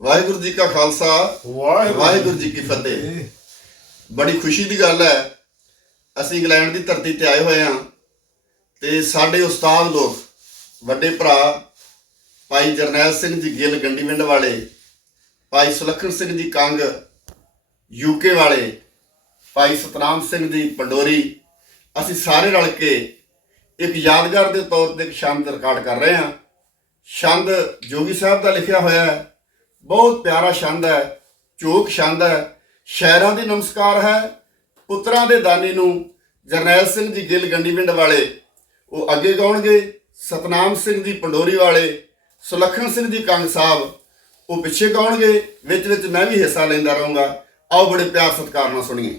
ਵਾਹਿਗੁਰੂ ਜੀ ਕਾ ਖਾਲਸਾ ਵਾਹਿਗੁਰੂ ਜੀ ਕੀ ਫਤਿਹ। ਬੜੀ ਖੁਸ਼ੀ ਦੀ ਗੱਲ ਹੈ ਅਸੀਂ ਇੰਗਲੈਂਡ ਦੀ ਧਰਤੀ ਤੇ ਆਏ ਹੋਏ ਹਾਂ ਤੇ ਸਾਡੇ ਉਸਤਾਦ ਲੋਕ ਵੱਡੇ ਭਰਾ ਭਾਈ ਜਰਨੈਲ ਸਿੰਘ ਜੀ ਗਿੱਲ ਗੰਡੀਵਿੰਡ ਵਾਲੇ ਭਾਈ ਸੁਲੱਖਣ ਸਿੰਘ ਜੀ ਕੰਗ ਯੂਕੇ ਵਾਲੇ ਭਾਈ ਸਤਨਾਮ ਸਿੰਘ ਜੀ ਪੰਡੋਰੀ ਅਸੀਂ ਸਾਰੇ ਰਲ ਕੇ ਇੱਕ ਯਾਦਗਾਰ ਦੇ ਤੌਰ ਤੇ ਇੱਕ ਛੰਦ ਰਿਕਾਰਡ ਕਰ ਰਹੇ ਹਾਂ। ਛੰਦ ਜੋਗੀ ਸਾਹਿਬ ਦਾ ਲਿਖਿਆ ਹੋਇਆ ਹੈ। ਬਹੁਤ ਪਿਆਰਾ ਛੰਦ ਹੈ ਚੋਕ ਛੰਦ ਹੈ ਸ਼ਾਇਰਾਂ ਦੀ ਨਮਸਕਾਰ ਹੈ। ਪੁੱਤਰਾਂ ਦੇ ਦਾਨੀ ਨੂੰ ਜਰਨੈਲ ਸਿੰਘ ਜੀ ਗਿੱਲ ਗੰਡੀਵਿੰਡ ਵਾਲੇ, ਉਹ ਅੱਗੇ ਗਾਉਣਗੇ। ਸਤਨਾਮ ਸਿੰਘ ਜੀ ਪੰਡੋਰੀ ਵਾਲੇ, ਸੁਲੱਖਣ ਸਿੰਘ ਜੀ ਕੰਗ ਸਾਹਿਬ, ਉਹ ਪਿੱਛੇ ਗਾਉਣਗੇ। ਵਿੱਚ ਵਿੱਚ ਮੈਂ ਵੀ ਹਿੱਸਾ ਲੈਂਦਾ ਰਹੂੰਗਾ। ਆਓ ਬੜੇ ਪਿਆਰ ਸਤਿਕਾਰ ਨਾਲ ਸੁਣੀਏ।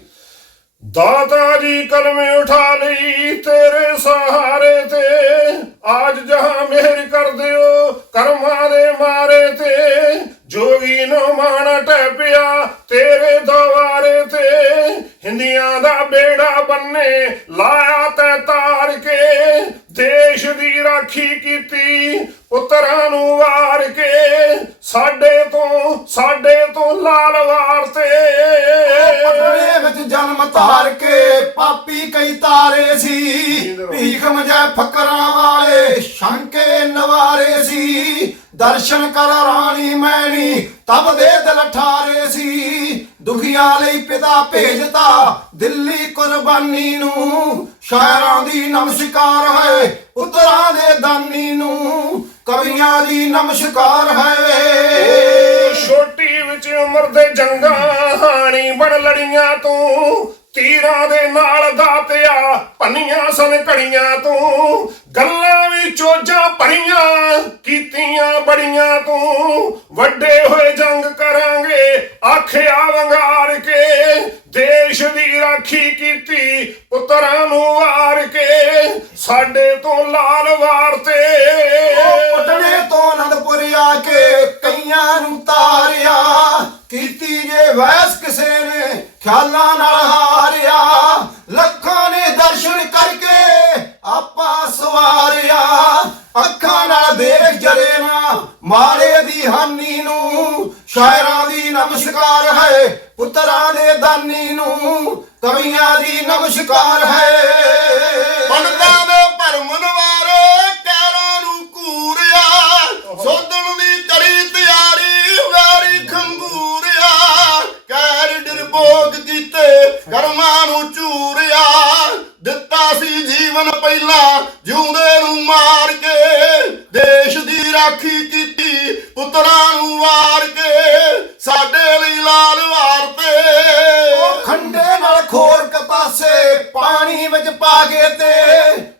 ਦਾਤਾ ਜੀ ਕਲਮੇ ਉਠਾ ਲਈ ਤੇਰੇ ਸਹਾਰੇ ਤੇ। ਆਜ ਜਹਾਂ ਮਿਹਰ ਕਰ ਦਿਓ, ਕਰਮਾਂ ਦੇ ਮਾਰੇ ਤੇ। ਜੋਗੀ ਨੂੰ ਮਾਣ ਟੈਪਿਆ ਤੇਰੇ ਦਵਾਰੇ ਤੇ। ਹਿੰਦੀਆਂ ਦਾ ਬੇੜਾ ਬੰਨੇ, ਲਾਇਆ ਤੈ ਤਾਰ ਕੇ। ਦੇਸ਼ ਦੀ ਰਾਖੀ ਕੀਤੀ, ਪੁੱਤਰਾਂ ਨੂੰ ਵਾਰ ਕੇ। ਸਾਡੇ ਤੋਂ ਸਾਡੇ ਤੋਂ ਲਾਲ ਵਾਰ ਤੇ। ਜਨਮ ਧਾਰ ਕੇ ਪਾਪੀ ਕਈ ਤਾਰੇ ਸੀ। ਭੀਖ ਮਜੈ ਫਕਰਾਂ ਵਾਲੇ ਸ਼ੰਕੇ ਨਵਾਰੇ ਸੀ। ਦਰਸ਼ਨ ਕਰ ਰਾਣੀ ਮੈਣੀ, ਤਬ ਦੇ ਦਿਲ ਠਾਰੇ ਸੀ। ਦੁਖੀਆਂ ਲਈ ਪਿਤਾ ਭੇਜਤਾ ਦਿੱਲੀ ਕੁਰਬਾਨੀ ਨੂੰ। ਸ਼ਾਇਰਾਂ ਦੀ ਨਮਸਕਾਰ ਹੈ ਪੁੱਤਰਾਂ ਦੇ ਦਾਨੀ ਨੂੰ। ਕਵੀਆਂ ਦੀ ਨਮਸਕਾਰ ਹੈ। ਛੋਟੀ ਵਿੱਚ ਉਮਰ ਦੇ ਜੰਗਾਂ ਹਾਣੀ ਬਣ ਲੜੀਆਂ ਤੂੰ। ਤੀਰਾਂ ਦੇ ਨਾਲ ਦਾਤਿਆ, ਪੰਨੀਆਂ ਸਨ ਘੜੀਆਂ ਤੂੰ। ਗੱਲਾਂ ਵੀ ਚੋਜਾਂ ਭਰੀਆਂ, ਕੀਤੀਆਂ ਬੜੀਆਂ ਤੂੰ। ਵੱਡੇ ਹੋਏ ਜੰਗ ਕਰਾਂਗੇ ਆਖਿਆ ਵੰਗਾਰ ਕੇ। ਦੇਸ਼ ਦੀ ਰਾਖੀ ਕੀਤੀ, ਪੁੱਤਰਾਂ ਨੂੰ ਵਾਰ ਕੇ। ਸਾਡੇ ਤੋਂ ਲਾਲ ਵਾਰ ਤੇ ਕਈਆਂ ਨੂੰ ਤਾਰਿਆ, ਕੀਤੀ ਜੇ ਵੈਸ ਕਿਸੇ ਨੇ ਖਿਆਲਾਂ ਨਾਲ ਹਾਰਿਆ, ਲੱਖਾਂ ਨੇ ਦਰਸ਼ਨ ਕਰਕੇ ਆਪਾ ਸਵਾਰਿਆ, ਅੱਖਾਂ ਨਾਲ ਦੇਖ ਜਰੇ ਨਾ ਮਾਰੇ ਦੀ ਹਾਨੀ ਨੂੰ, ਸ਼ਾਇਰਾਂ ਦੀ ਨਮਸਕਾਰ ਹੈ, ਪੁੱਤਰਾਂ ਦੇ ਦਾਨੀ ਨੂੰ, ਕਵੀਆਂ ਦੀ ਨਮਸਕਾਰ ਹੈ। ਪੰਡਤਾਂ ਦੇ ਭਰਮ ਨਵਾਰੇ ਜੀਵਨ ਪਹਿਲਾਂ ਜਿਉਂਦੇ ਨੂੰ ਮਾਰ ਕੇ, ਦੇਸ਼ ਦੀ ਰਾਖੀ ਕੀਤੀ, ਪੁੱਤਰਾਂ ਨੂੰ ਵਾਰ ਕੇ, ਸਾਡੇ ਲਈ ਲਾਲ ਵਾਰ ਤੇ। ਖੰਡੇ ਨਾਲ ਖੋਰ ਕਪਾਸੇ ਪਾਣੀ ਵਿੱਚ ਪਾ ਕੇ ਤੇ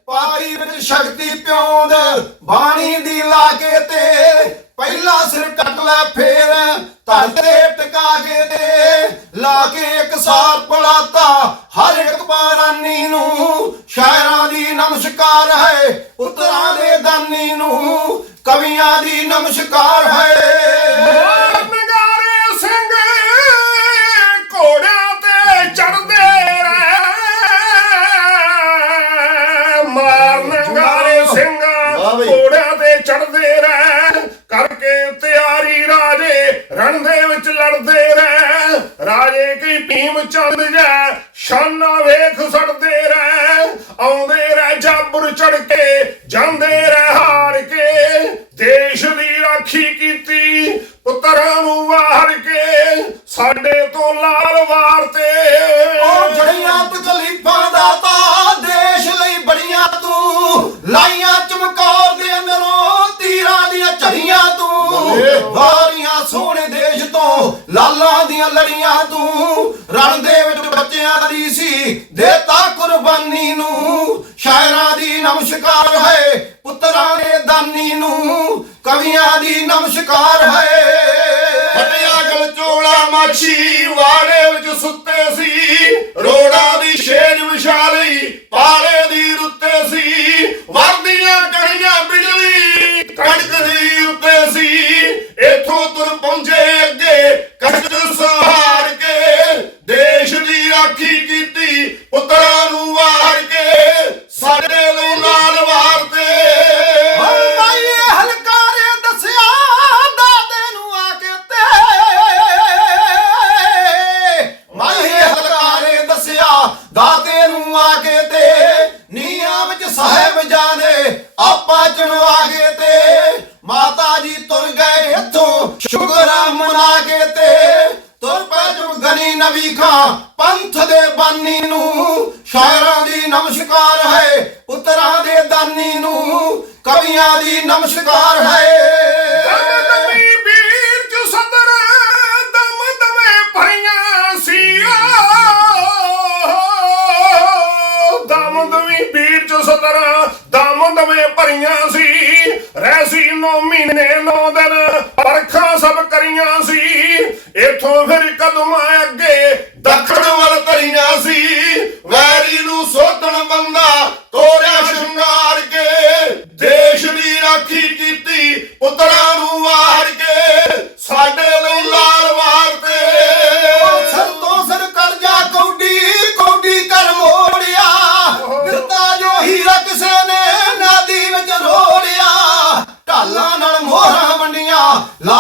ਪਾਰੀ ਵਿੱਚ ਸ਼ਕਤੀ ਪਿਉਂਦ, ਬਾਣੀ ਦੀ ਲਾ ਕੇ ਤੇ। ਪਹਿਲਾ ਸਿਰ ਕੱਟ ਲੈ ਫੇਰ ਧਰ ਤੇ ਟਿਕਾ ਕੇ ਤੇ। ਲਾ ਕੇ ਇੱਕ ਸਾਰ ਪਲਾਤਾ ਬਾਰਾਨੀ ਨੂੰ ਸ਼ਾਇਰਾਂ ਦੀ ਨਮਸਕਾਰ ਹੈ ਪੁੱਤਰਾਂ ਦੇ ਦਾਨੀ ਨੂੰ ਕਵੀਆਂ ਦੀ ਨਮਸਕਾਰ ਹੈ। ਨਗਾਰੇ ਸਿੰਘ ਘੋੜਿਆਂ ਤੇ ਚੜਦੇ ਰਹਿ ਮਾਰ ਨਗਾਰੇ ਸਿੰਘ। ਘੋੜਿਆਂ ਤੇ ਚੜਦੇ ਰਹਿ ਕਰਕੇ ਤਿਆਰੀ ਰਾਜੇ ਰਣ ਦੇ ਵਿੱਚ ਲੜਦੇ ਰਹਿ ਰਾਜੇ ਕੀ ਭੀਮ ਚੰਦ ਜੈ ਸ਼ਾਨਾ ਵੇਖ ਸੜਦੇ ਵਿੱਚ ਸੀ, ਦੇਤਾ ਕੁਰਬਾਨੀ ਨੂੰ। ਸ਼ਾਇਰਾਂ ਦੀ ਨਮਸਕਾਰ ਹੈ, ਪੁੱਤਰਾਂ ਦੇ ਦਾਨੀ ਨੂੰ। ਕਵੀਆਂ ਦੀ ਨਮਸਕਾਰ ਹੈ। ਫਟਿਆ ਗਲ ਚੋਲਾ ਮਾਛੀ ਵਾੜੇ ਵਿੱਚ ਸੁੱਤੇ ਸੀ। ਸਾਹਿਬ ਜਾਣੇ, ਆਪਾ ਚਣੋ ਗਏ ਤੇ। ਮਾਤਾ ਜੀ ਤੁਰ ਗਏ ਇੱਥੋਂ, ਸ਼ੁਕਰਾ ਮਨਾ ਕੇ ਤੇ। ਤੁਰ ਪੈ ਜੁ ਗਨੀ ਨਵੀ ਖਾਂ, ਪੰਥ ਦੇ ਬਾਨੀ ਨੂੰ। ਸ਼ਾਇਰਾਂ ਦੀ ਨਮਸਕਾਰ ਹੈ, ਪੁੱਤਰਾਂ ਦੇ ਦਾਨੀ ਨੂੰ। ਕਵੀਆਂ ਦੀ ਨਮਸਕਾਰ ਹੈ। ਨੌ ਮਹੀਨੇ ਨੌ ਦਿਨ ਪਰਖਾਂ ਸਭ ਕਰੀਆਂ ਸੀ। ਇਥੋਂ ਫਿਰ ਕਦਮ ਅੱਗੇ ਦੱਖਣ ਵੱਲ ਧਰੀਆਂ ਸੀ। ਵੈਰੀ ਨੂੰ ਸੋਧਣ ਬੰਦਾ ਤੋਰਿਆ ਸ਼ਿੰਗਾਰ ਕੇ। ਦੇਸ਼ ਦੀ ਰਾਖੀ ਕੀਤੀ ਪੁੱਤਰਾਂ ਨੂੰ Love.